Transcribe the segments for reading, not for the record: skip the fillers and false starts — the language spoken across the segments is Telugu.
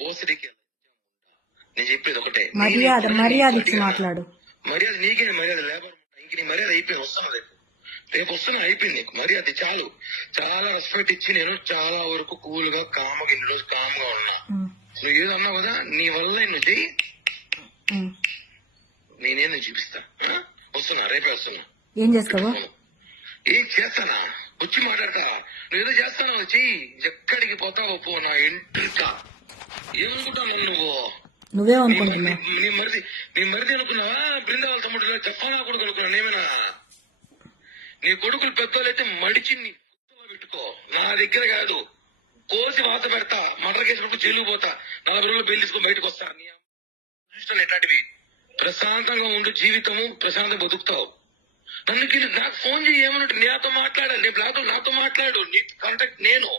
బోసడికి నేను చెప్పేది ఒకటే, మర్యాద ఇచ్చి మాట్లాడు. మర్యాద నీకే, మర్యాద లేబర్ ఇంక నీ మర్యాద అయిపోయింది. వస్తాను రేపు వస్తున్నా, అయిపోయింది నీకు మర్యాద చాలు. చాలా రెస్పెక్ట్ ఇచ్చి నేను చాలా వరకు కూల్ గా కామ్గా ఇన్ని రోజు కామ్గా ఉన్నా. నువ్వు ఏదో అన్నావు కదా, నీ వల్ల నువ్వు చెయ్యి, నేనేదో చూపిస్తా. వస్తున్నా, రేపే వస్తున్నా. ఏం చేస్తావు? ఏం చేస్తానా, వచ్చి మాట్లాడతా. నువ్వు ఏదో చేస్తాను చెయ్యి, ఎక్కడికి పోతావో పో. నా ఇంటికా ఏమనుకుంటావు నువ్వేమనుకుంటున్నావు? నీ మరిది అనుకున్నావా? బృందావన తమ్ముడు చెప్పనా కొడుకు అనుకున్నాను ఏమైనా? నీ కొడుకులు పెద్దోళ్ళైతే మడిచి నీ పెట్టుకో, నా దగ్గర కాదు. కోసి వాత పెడతా, మటర్ కేసు పెట్టుకు జైలుకు పోతా, 40 రోజులు బెయిల్ తీసుకొని బయటకు వస్తా. నీ చూస్తాను ఎట్లాంటివి. ప్రశాంతంగా ఉండు, జీవితము ప్రశాంతంగా బతుకుతావు. నాకు ఫోన్ చేయి, ఏమన్నట్టు నాతో మాట్లాడాలి. రేపు నాతో మాట్లాడు, నీ కాంటాక్ట్ నేను,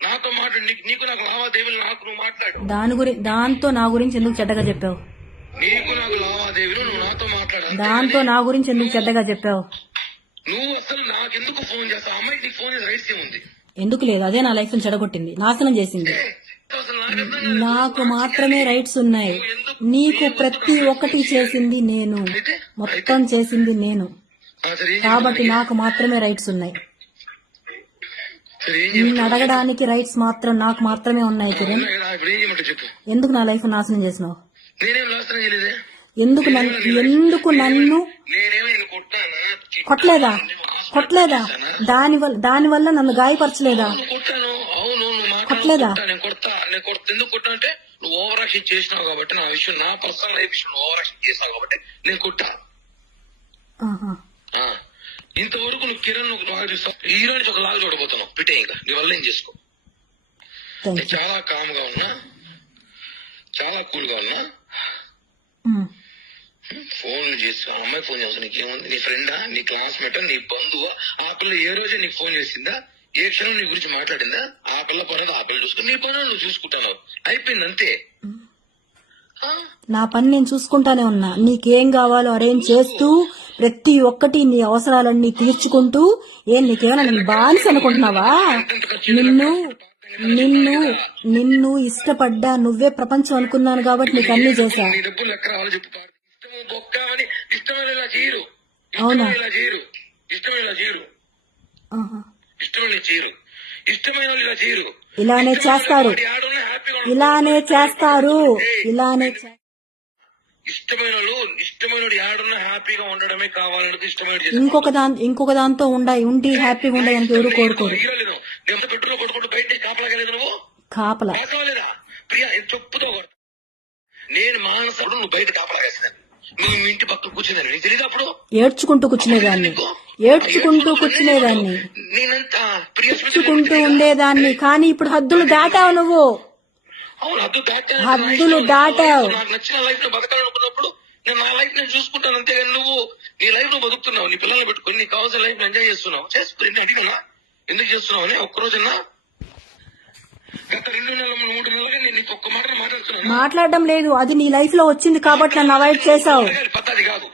నాతో మాట్లాడు. నీకు నాకు లావాదేవీలు, నాకు నువ్వు మాట్లాడు. దాంతో నా గురించి ఎందుకు చెడ్డగా చెప్పావు? నీకు నాకు లావాదేవీలు, నువ్వు నాతో మాట్లాడు. దాంతో నా గురించి ఎందుకు చెడ్డగా చెప్పావు? నువ్వు అసలు నాకెందుకు ఫోన్ చేస్తావు? అమ్మాయికి నీకు ఫోన్ చేసే రైట్స్ ఏముంది? ఎందుకు లేదు, అదే నా లైఫ్ ని చెడగొట్టింది, నాశనం చేసింది. నాకు మాత్రమే రైట్స్ ఉన్నాయి, నీకు ప్రతి ఒక్కటి చేసింది నేను, మొత్తం చేసింది నేను, కాబట్టి నాకు మాత్రమే రైట్స్ ఉన్నాయి. నిన్ను అడగడానికి రైట్స్ మాత్రం నాకు మాత్రమే ఉన్నాయి. కిరణ్, ఎందుకు నా లైఫ్ నాశనం చేసినావు? ఎందుకు నన్ను కొట్టలేదా? దానివల్ల నన్ను గాయపరచలేదా? కొట్టలేదా? ఎందుకు కొట్టా అంటే నువ్వు ఓవర్ యాక్షన్ చేసినావు కాబట్టి, నా విషయం, నా పర్సనల్ లైఫ్ విషయం ఓవర్ యాక్షన్ చేసినావు కాబట్టి నేను కొట్టా. ఇంతవరకు నువ్వు కిరణ్ ఈ రోజు ఒక లాగా చూడబోతున్నావు. పిటే ఇంకా నీ వల్ల ఏం చేసుకో. నేను చాలా కామ్ గా ఉన్నా, చాలా కూల్ గా ఉన్నా. ఫోన్ చేసి అమ్మాయి ఫోన్ చేస్తా, నీకేముంది? నీ ఫ్రెండా, నీ క్లాస్మేటా, నీ బంధువా? ఆ పిల్ల ఏ రోజే నీకు ఫోన్ చేసిందా? ఏ క్షణం నీ గురించి మాట్లాడిందా? ఆ పిల్ల పని ఆ పిల్ల చూసుకుని నీ పని నువ్వు చూసుకుంటాను, అయిపోయింది అంతే. నా పని నేను చూసుకుంటానే ఉన్నా. నీకేం కావాలో అరేంజ్ చేస్తూ, ప్రతి ఒక్కటి నీ అవసరాలన్నీ తీర్చుకుంటూ. నీకేమైనా నేను బానిస అనుకుంటున్నావా? నిన్ను ఇష్టపడ్డా, నువ్వే ప్రపంచం అనుకున్నాను కాబట్టి నీకు అన్ని చేశా. అవునా? ఇలానే చేస్తారు. ఇంకొక దాంతో ఉండి హ్యాపీగా ఉండడానికి ఎవరు కోరుకోరు. కాపలా నేను మానసుడు, నువ్వు బయట కాపలా వేస్తాను. నువ్వు ఇంటి పక్కన కూర్చున్నాను, నీకు తెలియదు? అప్పుడు ఏడ్చుకుంటూ కూర్చునేదాన్ని, ఉండేదాన్ని. కానీ ఇప్పుడు హద్దులు దాటావు నువ్వు. అవును, హద్దులు దాటావు. నాకు నచ్చిన లైఫ్ లో బతకాలనుకున్నప్పుడు నేను నా లైఫ్ నేను చూసుకుంటాను, అంతేగాని నువ్వు నీ లైఫ్ లో బతుకుతున్నావు, నీ పిల్లల్ని పెట్టుకుని నీకు కావాల్సిన లైఫ్ ఎంజాయ్ చేస్తున్నావు. చేసుకుని అడిగినా ఎందుకు చేస్తున్నావు అని ఒక్కరోజున్నా? గత 2 నెలలు 3 నెలలుగా నేను నీకు ఒక్క మాట మాట్లాడుతున్నాను. మాట్లాడడం లేదు, అది నీ లైఫ్ లో వచ్చింది కాబట్టి నన్ను అవాయిడ్ చేసావు. పద్ధతి కాదు.